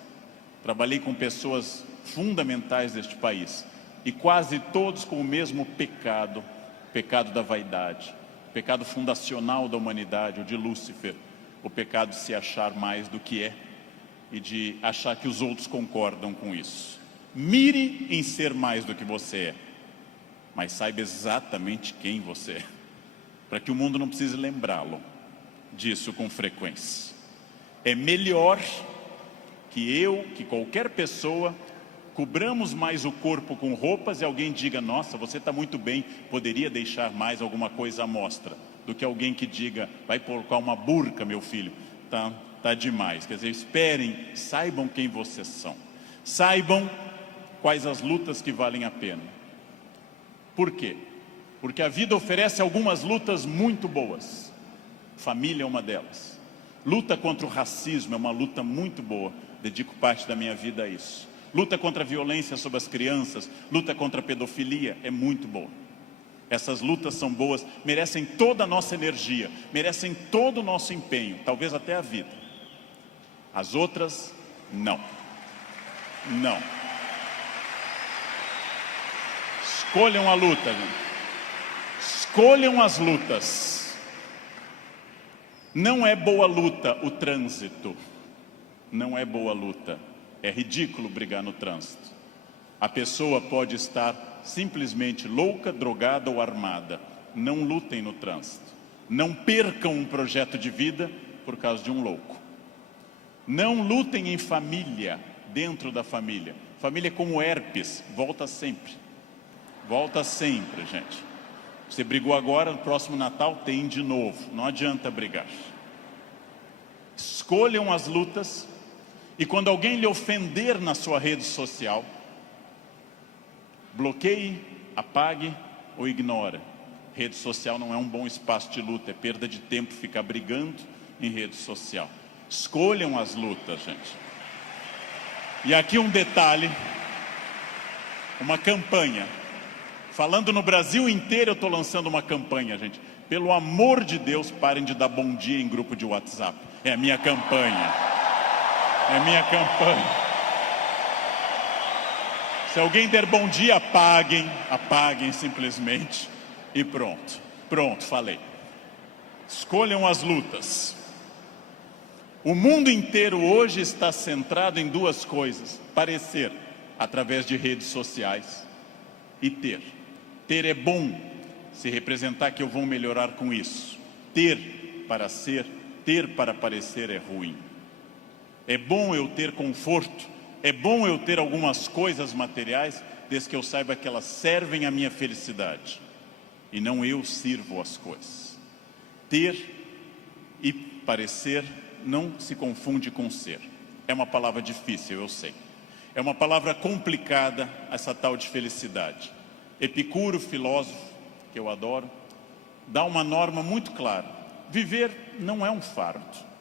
trabalhei com pessoas fundamentais deste país, e quase todos com o mesmo pecado, o pecado da vaidade, o pecado fundacional da humanidade, o de Lúcifer, o pecado de se achar mais do que é, e de achar que os outros concordam com isso. Mire em ser mais do que você é, mas saiba exatamente quem você é, para que o mundo não precise lembrá-lo disso com frequência. É melhor que qualquer pessoa, cobramos mais o corpo com roupas e alguém diga, nossa, você está muito bem, poderia deixar mais alguma coisa à mostra, do que alguém que diga, vai colocar uma burca, meu filho, tá demais. Quer dizer, esperem, saibam quem vocês são, saibam quais as lutas que valem a pena. Por quê? Porque a vida oferece algumas lutas muito boas. Família é uma delas. Luta contra o racismo é uma luta muito boa. dedico parte da minha vida a isso. Luta contra a violência sobre as crianças, luta contra a pedofilia, é muito boa. Essas lutas são boas, merecem toda a nossa energia, merecem todo o nosso empenho, talvez até a vida. As outras, não. Não. Escolham a luta, gente. Escolham as lutas. Não é boa luta o trânsito. Não é boa luta. É ridículo brigar no trânsito. A pessoa pode estar simplesmente louca, drogada ou armada. Não lutem no trânsito. Não percam um projeto de vida por causa de um louco. Não lutem em família, dentro da família. Família é como herpes, volta sempre. Volta sempre, gente. Você brigou agora, no próximo Natal tem de novo. Não adianta brigar. Escolham as lutas. E quando alguém lhe ofender na sua rede social, bloqueie, apague ou ignore. Rede social não é um bom espaço de luta, é perda de tempo ficar brigando em rede social. Escolham as lutas, gente. E aqui um detalhe, uma campanha. Falando no Brasil inteiro, eu estou lançando uma campanha, gente. Pelo amor de Deus, parem de dar bom dia em grupo de WhatsApp. É a minha campanha. É minha campanha. Se alguém der bom dia, apaguem simplesmente e pronto. Pronto, falei. Escolham as lutas. O mundo inteiro hoje está centrado em duas coisas: parecer, através de redes sociais, e ter. Ter é bom, se representar que eu vou melhorar com isso. Ter para ser, ter para parecer é ruim. É bom eu ter conforto, é bom eu ter algumas coisas materiais, desde que eu saiba que elas servem à minha felicidade, e não eu sirvo as coisas. Ter e parecer não se confunde com ser. É uma palavra difícil, eu sei. É uma palavra complicada, essa tal de felicidade. Epicuro, filósofo, que eu adoro, dá uma norma muito clara: viver não é um fardo.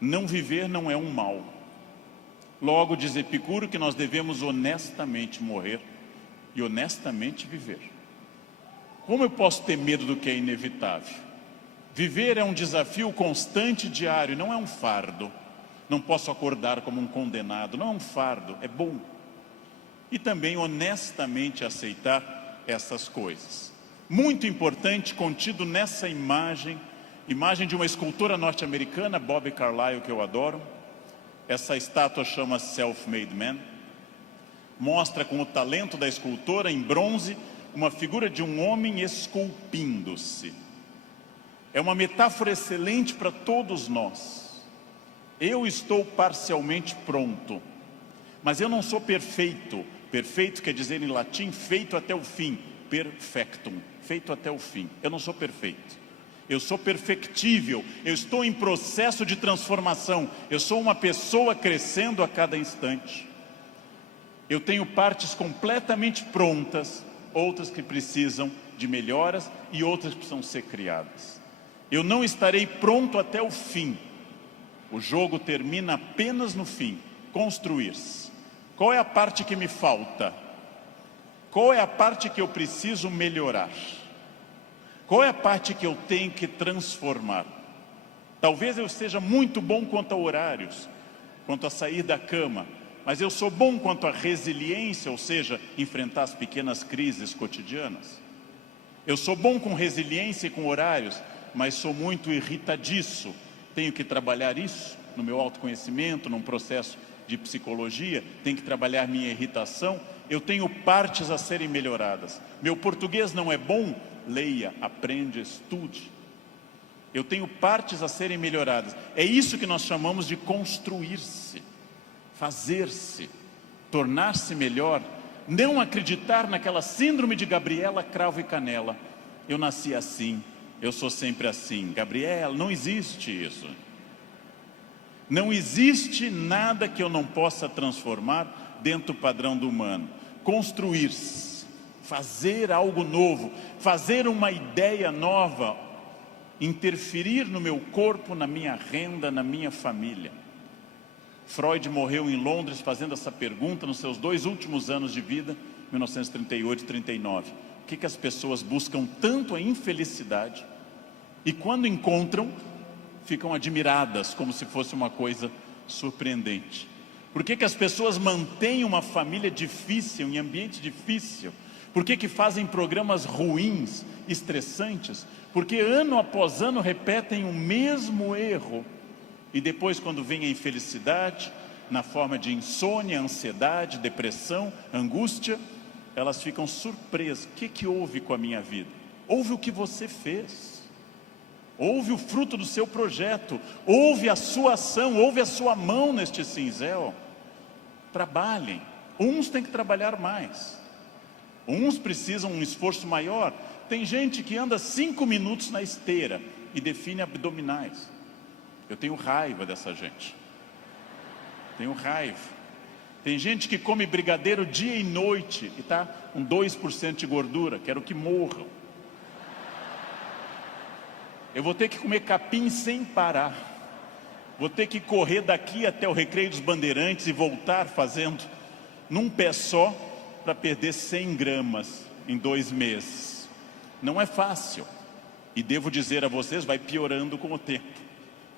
Não viver não é um mal. Logo, diz Epicuro que nós devemos honestamente morrer e honestamente viver. Como eu posso ter medo do que é inevitável? Viver é um desafio constante, diário, não é um fardo. Não posso acordar como um condenado, não é um fardo, é bom. E também honestamente aceitar essas coisas. Muito importante, contido nessa imagem de uma escultora norte-americana, Bobby Carlyle, que eu adoro. Essa estátua chama Self-Made Man. Mostra com o talento da escultora, em bronze, uma figura de um homem esculpindo-se. É uma metáfora excelente para todos nós. Eu estou parcialmente pronto, mas eu não sou perfeito. Perfeito quer dizer em latim feito até o fim. Perfectum, feito até o fim. Eu não sou perfeito. Eu sou perfectível, eu estou em processo de transformação, eu sou uma pessoa crescendo a cada instante. Eu tenho partes completamente prontas, outras que precisam de melhoras e outras que precisam ser criadas. Eu não estarei pronto até o fim. O jogo termina apenas no fim, construir-se. Qual é a parte que me falta? Qual é a parte que eu preciso melhorar? Qual é a parte que eu tenho que transformar? Talvez eu seja muito bom quanto a horários, quanto a sair da cama, mas eu sou bom quanto a resiliência, ou seja, enfrentar as pequenas crises cotidianas. Eu sou bom com resiliência e com horários, mas sou muito irritadiço. Tenho que trabalhar isso no meu autoconhecimento, num processo de psicologia, tenho que trabalhar minha irritação. Eu tenho partes a serem melhoradas. Meu português não é bom? Leia, aprende, estude. Eu tenho partes a serem melhoradas. É isso que nós chamamos de construir-se, fazer-se, tornar-se melhor. Não acreditar naquela síndrome de Gabriela, cravo e canela. Eu nasci assim, eu sou sempre assim. Gabriela, não existe isso. Não existe nada que eu não possa transformar dentro do padrão do humano. Construir-se. Fazer algo novo, fazer uma ideia nova, interferir no meu corpo, na minha renda, na minha família. Freud morreu em Londres fazendo essa pergunta nos seus 2 últimos anos de vida, 1938 e 39. O que as pessoas buscam tanto a infelicidade e quando encontram, ficam admiradas como se fosse uma coisa surpreendente? Por que as pessoas mantêm uma família difícil, em ambiente difícil? Por que fazem programas ruins, estressantes? Porque ano após ano repetem o mesmo erro. E depois, quando vem a infelicidade, na forma de insônia, ansiedade, depressão, angústia, elas ficam surpresas. O que houve com a minha vida? Houve o que você fez. Houve o fruto do seu projeto. Houve a sua ação, houve a sua mão neste cinzel. Trabalhem. Uns têm que trabalhar mais. Uns precisam um esforço maior. Tem gente que anda 5 minutos na esteira e define abdominais. Eu tenho raiva dessa gente. Tenho raiva. Tem gente que come brigadeiro dia e noite e está com 2% de gordura. Quero que morram. Eu vou ter que comer capim sem parar. Vou ter que correr daqui até o Recreio dos Bandeirantes e voltar fazendo num pé só para perder 100 gramas em 2 meses. Não é fácil. E devo dizer a vocês, vai piorando com o tempo.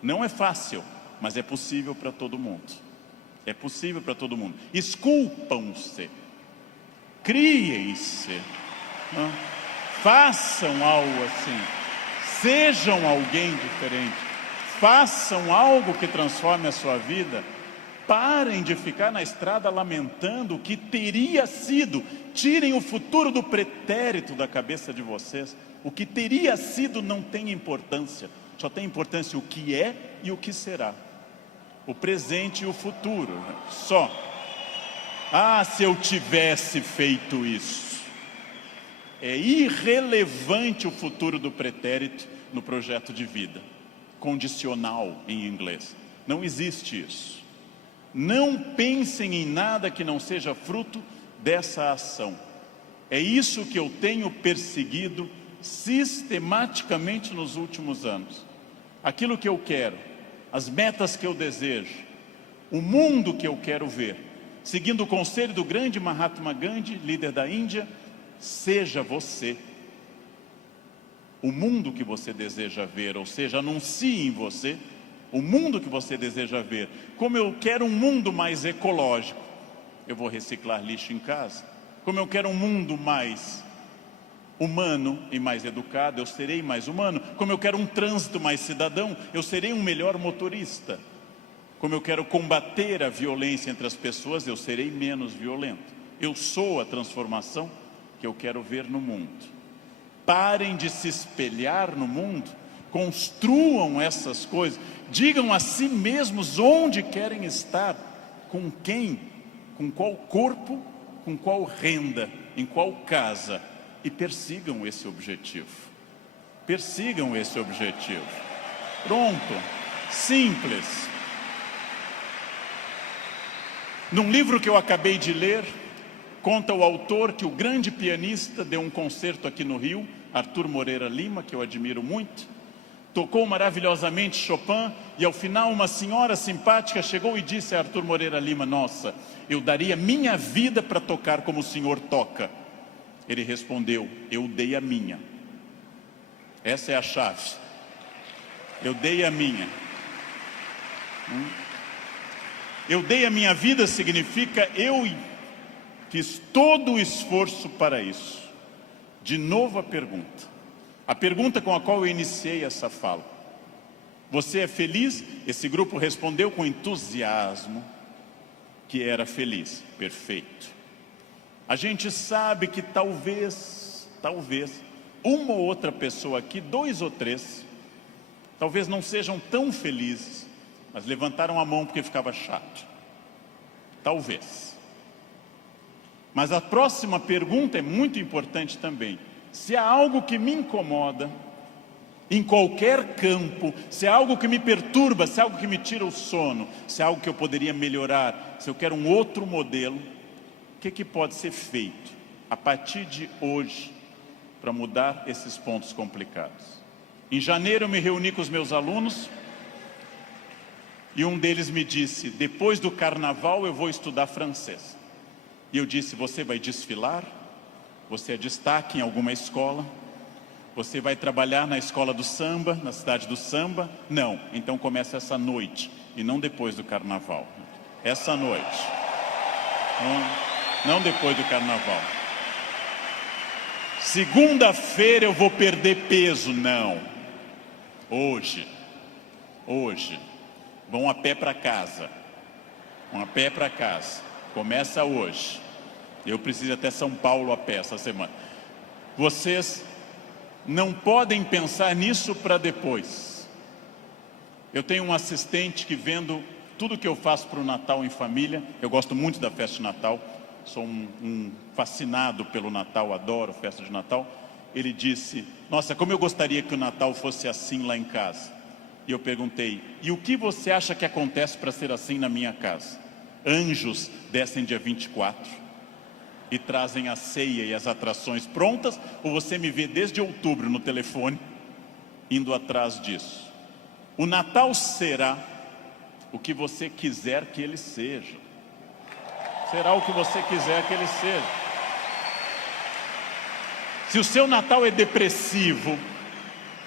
Não é fácil, mas é possível para todo mundo. É possível para todo mundo. Esculpam-se. Criem-se. Façam algo assim. Sejam alguém diferente. Façam algo que transforme a sua vida. Parem de ficar na estrada lamentando o que teria sido. Tirem o futuro do pretérito da cabeça de vocês. O que teria sido não tem importância. Só tem importância o que é e o que será. O presente e o futuro. Só. Ah, se eu tivesse feito isso. É irrelevante o futuro do pretérito no projeto de vida. Condicional em inglês. Não existe isso. Não pensem em nada que não seja fruto dessa ação. É isso que eu tenho perseguido sistematicamente nos últimos anos. Aquilo que eu quero, as metas que eu desejo, o mundo que eu quero ver, seguindo o conselho do grande Mahatma Gandhi, líder da Índia, seja você. O mundo que você deseja ver, ou seja, anuncie em você o mundo que você deseja ver. Como eu quero um mundo mais ecológico, eu vou reciclar lixo em casa. Como eu quero um mundo mais humano e mais educado, eu serei mais humano. Como eu quero um trânsito mais cidadão, eu serei um melhor motorista. Como eu quero combater a violência entre as pessoas, eu serei menos violento. Eu sou a transformação que eu quero ver no mundo. Parem de se espelhar no mundo, construam essas coisas, digam a si mesmos onde querem estar, com quem, com qual corpo, com qual renda, em qual casa, e persigam esse objetivo. Persigam esse objetivo. Pronto. Simples. Num livro que eu acabei de ler, conta o autor que o grande pianista deu um concerto aqui no Rio, Arthur Moreira Lima, que eu admiro muito, tocou maravilhosamente Chopin, e ao final uma senhora simpática chegou e disse a Arthur Moreira Lima: nossa, eu daria minha vida para tocar como o senhor toca. Ele respondeu: eu dei a minha. Essa é a chave. Eu dei a minha. Eu dei a minha vida significa eu fiz todo o esforço para isso. De novo a pergunta com a qual eu iniciei essa fala. Você é feliz? Esse grupo respondeu com entusiasmo que era feliz. Perfeito. A gente sabe que talvez, uma ou outra pessoa aqui, 2 ou 3, talvez não sejam tão felizes, mas levantaram a mão porque ficava chato. Talvez. Mas a próxima pergunta é muito importante também. Se há algo que me incomoda, em qualquer campo, se há algo que me perturba, se há algo que me tira o sono, se há algo que eu poderia melhorar, se eu quero um outro modelo, o que pode ser feito a partir de hoje para mudar esses pontos complicados? Em janeiro eu me reuni com os meus alunos E um deles me disse: depois do carnaval eu vou estudar francês. E eu disse: você vai desfilar? Você é destaque em alguma escola? Você vai trabalhar na escola do samba, na cidade do samba? Não, então começa essa noite, e não depois do carnaval. Essa noite. Não depois do carnaval. Segunda-feira eu vou perder peso. Não. Hoje. Vão a pé para casa. Começa hoje. Eu preciso ir até São Paulo a pé essa semana. Vocês não podem pensar nisso para depois. Eu tenho um assistente que, vendo tudo que eu faço para o Natal em família, eu gosto muito da festa de Natal, sou um fascinado pelo Natal, adoro festa de Natal. Ele disse: nossa, como eu gostaria que o Natal fosse assim lá em casa. E eu perguntei: e o que você acha que acontece para ser assim na minha casa? Anjos descem dia 24 e trazem a ceia e as atrações prontas, ou você me vê desde outubro no telefone indo atrás disso? O Natal será o que você quiser que ele seja. Será o que você quiser que ele seja. Se o seu Natal é depressivo,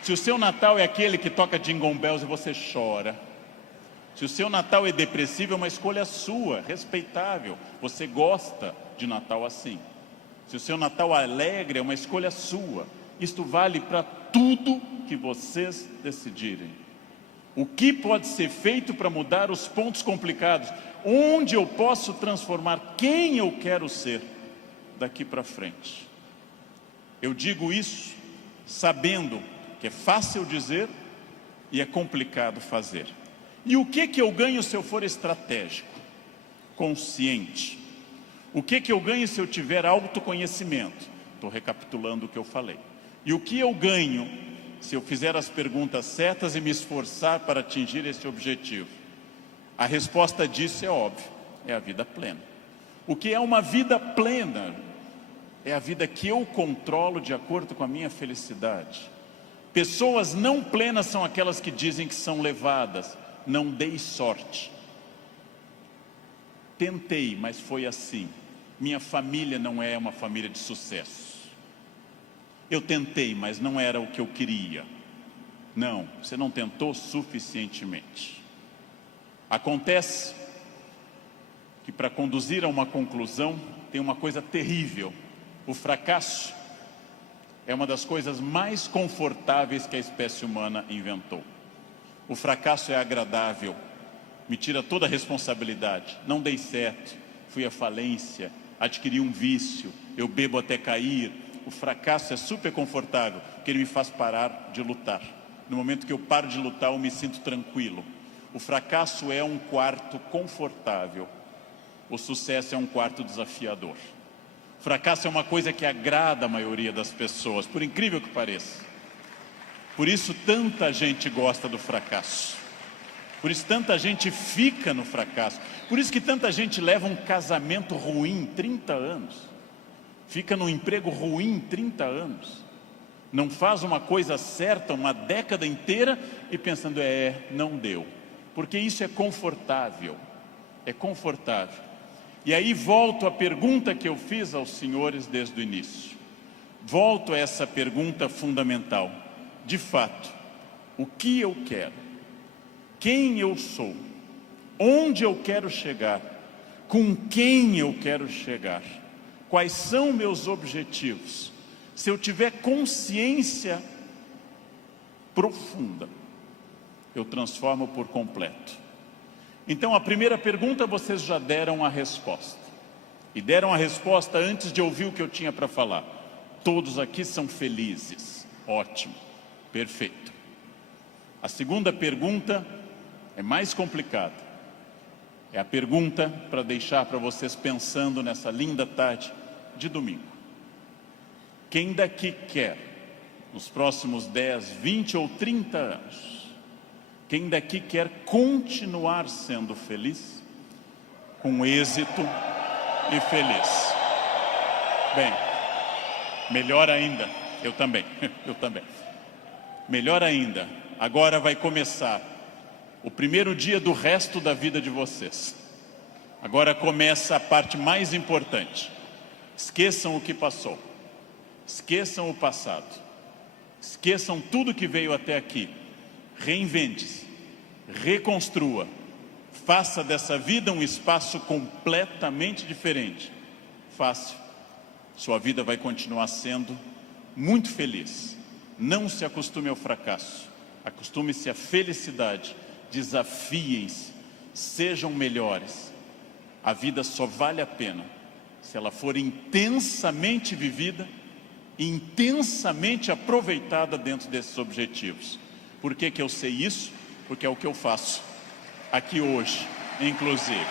se o seu Natal é aquele que toca Jingle Bells e você chora, se o seu Natal é depressivo, é uma escolha sua, respeitável. Você gosta de Natal assim. Se o seu Natal é alegre, é uma escolha sua. Isto vale para tudo que vocês decidirem. O que pode ser feito para mudar os pontos complicados? Onde eu posso transformar quem eu quero ser daqui para frente? Eu digo isso sabendo que é fácil dizer e é complicado fazer. E o que eu ganho se eu for estratégico, consciente? O que eu ganho se eu tiver autoconhecimento? Estou recapitulando o que eu falei. E o que eu ganho se eu fizer as perguntas certas e me esforçar para atingir esse objetivo? A resposta disso é óbvia, é a vida plena. O que é uma vida plena? É a vida que eu controlo de acordo com a minha felicidade. Pessoas não plenas são aquelas que dizem que são levadas. Não dei sorte. Tentei, mas foi assim. Minha família não é uma família de sucesso. Eu tentei, mas não era o que eu queria. Não, você não tentou suficientemente. Acontece que, para conduzir a uma conclusão, tem uma coisa terrível. O fracasso é uma das coisas mais confortáveis que a espécie humana inventou. O fracasso é agradável, me tira toda a responsabilidade. Não dei certo, fui à falência, adquiri um vício, eu bebo até cair. O fracasso é super confortável, porque ele me faz parar de lutar. No momento que eu paro de lutar, eu me sinto tranquilo. O fracasso é um quarto confortável, o sucesso é um quarto desafiador. O fracasso é uma coisa que agrada a maioria das pessoas, por incrível que pareça. Por isso tanta gente gosta do fracasso. Por isso tanta gente fica no fracasso. Por isso que tanta gente leva um casamento ruim 30 anos. Fica num emprego ruim 30 anos. Não faz uma coisa certa uma década inteira e pensando, não deu. Porque isso é confortável. É confortável. E aí volto à pergunta que eu fiz aos senhores desde o início. Volto a essa pergunta fundamental. De fato, o que eu quero? Quem eu sou? Onde eu quero chegar? Com quem eu quero chegar? Quais são meus objetivos? Se eu tiver consciência profunda, eu transformo por completo. Então, a primeira pergunta vocês já deram a resposta. E deram a resposta antes de ouvir o que eu tinha para falar. Todos aqui são felizes. Ótimo. Perfeito. A segunda pergunta é mais complicada. É a pergunta para deixar para vocês pensando nessa linda tarde de domingo. Quem daqui quer, nos próximos 10, 20 ou 30 anos, quem daqui quer continuar sendo feliz, com êxito e feliz? Bem, melhor ainda, eu também. Melhor ainda, agora vai começar o primeiro dia do resto da vida de vocês. Agora começa a parte mais importante. Esqueçam o que passou. Esqueçam o passado. Esqueçam tudo que veio até aqui. Reinvente-se. Reconstrua. Faça dessa vida um espaço completamente diferente. Fácil. Sua vida vai continuar sendo muito feliz. Não se acostume ao fracasso. Acostume-se à felicidade. Desafiem-se. Sejam melhores. A vida só vale a pena se ela for intensamente vivida, intensamente aproveitada dentro desses objetivos. Por que que eu sei isso? Porque é o que eu faço aqui hoje, inclusive.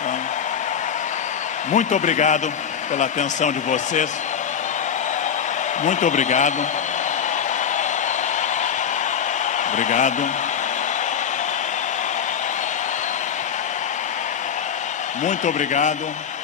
Então, muito obrigado pela atenção de vocês. Muito obrigado. Obrigado. Muito obrigado.